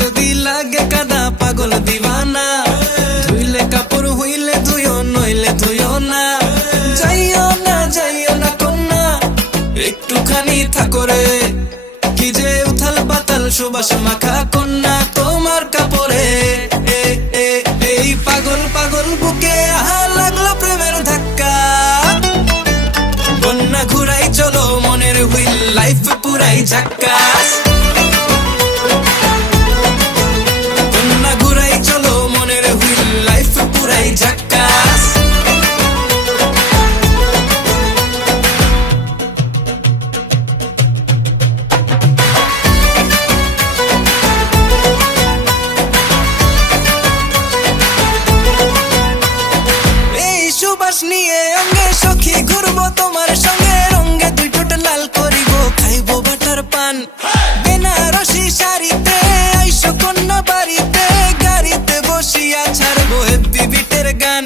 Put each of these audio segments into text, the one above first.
যদি লাগে কাদা, পাগল দিবানা। ধুইলে কাপড় হইলে ধুইও, নইলে ধুইও না। যাইও না যাইও না কন্যা, একটুখানি থাকো রে। কি যে উথাল পাতাল সুবাস মাখা কন্যা তোমার কাপড়ে। এই পাগল পাগল বুকে আহা লাগল প্রেমের ধাক্কা। কন্যা ঘুরাই চলো, মনের হুইল লাইফ পুরাই ঝাক্কাস। নিয়ে অঙ্গে সখী ঘুরবো তোমার সঙ্গে। রঙ্গে দুই ঠোঁট লাল করিব, খাইব বাটার পান। বেনারসি শাড়িতে আইসো কন্যা বাড়িতে গাড়িতে বসিয়া ছাড়বো হেব্বি বিটের গান।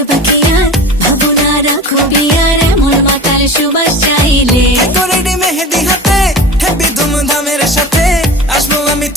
বলো করবা কি আর ভাবনা রাখো বিয়ার এমন মাতাল সুবাস চাইলে রেডি মেহেদি হাতে হেবি ধুমধামের সাথে আসব আমি